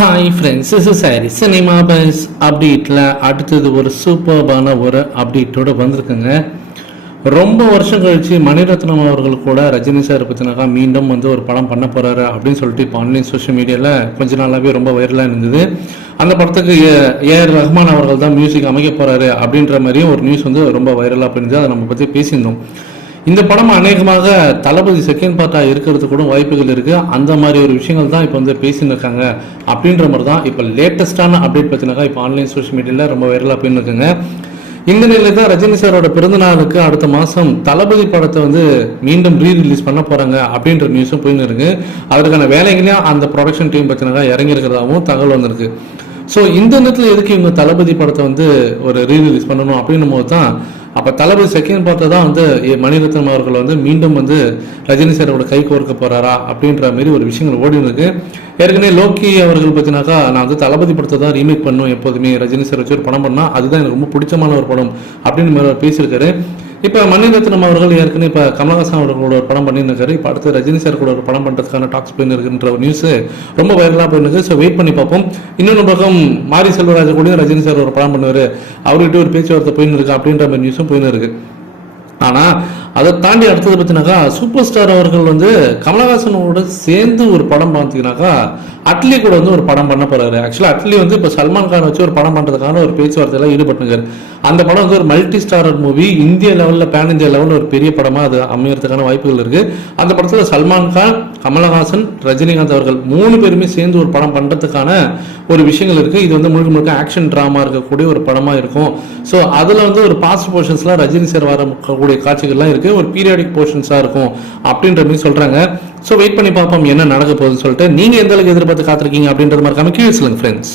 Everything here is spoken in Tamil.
ஹாய் ஃப்ரெண்ட்ஸ் இஸ் சாரி சினிமா பஸ் அப்டேட்டில் அடுத்தது ஒரு சூப்பர்பான ஒரு அப்டேட்டோடு வந்திருக்குங்க. ரொம்ப வருஷம் கழிச்சு மணிரத்னம் அவர்கள் கூட ரஜினி சார் பற்றினாக்கா மீண்டும் வந்து ஒரு படம் பண்ண போகிறாரு அப்படின்னு சொல்லிட்டு இப்போ ஆன்லைன் சோஷியல் மீடியாவில் கொஞ்ச நாளாகவே ரொம்ப வைரலாக இருந்தது. அந்த படத்துக்கு ஏ- ஏஆர் ரஹ்மான் அவர்கள் தான் மியூசிக் அமைக்க போகிறாரு அப்படின்ற மாதிரியும் ஒரு நியூஸ் வந்து ரொம்ப வைரலாக போயிருந்தது. அதை நம்ம பற்றி பேசியிருந்தோம். இந்த படம் அநேகமாக தளபதி செகண்ட் பார்ட்டா இருக்கிறது கூட வாய்ப்புகள் இருக்கு. அந்த மாதிரி ஒரு விஷயங்கள் தான் இப்போ வந்து பேசின்னு இருக்காங்க அப்படின்ற மாதிரி தான் இப்போ லேட்டஸ்டான அப்டேட் பத்தினாக்கா இப்போ ஆன்லைன் சோஷியல் மீடியால ரொம்ப வைரலாக போயின்னு இருக்குங்க இந்த நிலையில தான் ரஜினி சாரோட பிறந்த நாளுக்கு அடுத்த மாசம் தளபதி படத்தை வந்து மீண்டும் ரீ ரிலீஸ் பண்ண போறாங்க அப்படின்ற நியூஸும் போயின்னு இருக்கு அதற்கான வேலைகளையும் அந்த ப்ரொடக்ஷன் டீம் பத்தினாக்கா இறங்கியிருக்கிறதாகவும் தகவல் வந்திருக்கு. ஸோ இந்த நேரத்தில் எதுக்கு இவங்க தளபதி படத்தை வந்து ஒரு ரீ ரிலீஸ் பண்ணணும் அப்படின்னும் போது தான் அப்போ தளபதி செகண்ட் பார்த்தா தான் வந்து ஏ, மணிரத்னம் அவர்கள் வந்து மீண்டும் வந்து ரஜினி சாரோட கை கோர்க்க போறாரா அப்படின்ற மாதிரி ஒரு விஷயங்கள் ஓடி இருக்கு. ஏற்கனவே லோக்கி அவர்கள் பார்த்தினாக்கா நான் வந்து தளபதி படத்தை தான் ரீமேக் பண்ணும் எப்போதுமே. ரஜினி சார் வச்சு ஒரு படம் பண்ணால் அதுதான் எனக்கு ரொம்ப பிடிச்சமான ஒரு படம் அப்படின்னு மாதிரி அவர் பேசியிருக்காரு. இப்போ மணிரத்னம் அவர்கள் ஏற்கனவே இப்போ கமலஹாசன் அவர்களோட ஒரு படம் பண்ணியிருக்காரு இப்போ அடுத்து ரஜினி சார் கூட ஒரு படம் பண்ணுறதுக்கான டாக்ஸ் போயின்னு இருக்குன்ற ஒரு நியூஸ் ரொம்ப வைரலாக போயிருக்கு ஸோ வெயிட் பண்ணி பார்ப்போம். இன்னொன்று பக்கம் மாரி செல்வராஜ் கூட ரஜினி சார் ஒரு படம் பண்ணுவார். அவர்கிட்ட ஒரு பேச்சுவார்த்தை போயின்னு இருக்கு அப்படின்ற மாதிரி நியூஸும் போயின்னு இருக்கு ஆனா அதை தாண்டி அடுத்தது பார்த்தீங்கன்னாக்கா சூப்பர் ஸ்டார் அவர்கள் வந்து கமலஹாசனோட சேர்ந்து ஒரு படம் பார்த்தீங்கன்னாக்கா அட்லி கூட வந்து ஒரு படம் பண்ண போறாரு. ஆக்சுவலாக அட்லி வந்து இப்போ சல்மான் கான் வச்சு ஒரு படம் பண்ணுறதுக்கான ஒரு பேச்சுவார்த்தையில் ஈடுபட்டுருக்காரு. அந்த படம் வந்து ஒரு மல்டி ஸ்டாரர் மூவி இந்திய லெவலில் பேன் இந்தியா லெவலில் ஒரு பெரிய படமாக அது அமையறதுக்கான வாய்ப்புகள் இருக்கு. அந்த படத்தில் சல்மான் கான் கமலஹாசன் ரஜினிகாந்த் அவர்கள் மூணு பேருமே சேர்ந்து ஒரு படம் பண்ணுறதுக்கான ஒரு விஷயங்கள் இருக்கு. இது வந்து முழுக்க முழுக்க ஆக்ஷன் ட்ராமா இருக்கக்கூடிய ஒரு படமாக இருக்கும். ஸோ அதில் வந்து ஒரு பாஸ்ட் போர்ஷன்ஸ்லாம் ரஜினி சார் வரக்கூடிய காட்சிகள்லாம் இருக்கு. ஒரு பீரியாடிக் போர்ஷன்ஸா இருக்கும் அப்படின்ற மாதிரி சொல்றாங்க. ஸோ வெயிட் பண்ணி பார்ப்போம் என்ன நடக்க போகுதுன்னு சொல்லிட்டு. நீங்க எந்த அளவுக்கு எதிர்பார்த்து காத்திருக்கீங்க அப்படின்றது மாதிரி கீழே சொல்லுங்கள் ஃப்ரெண்ட்ஸ்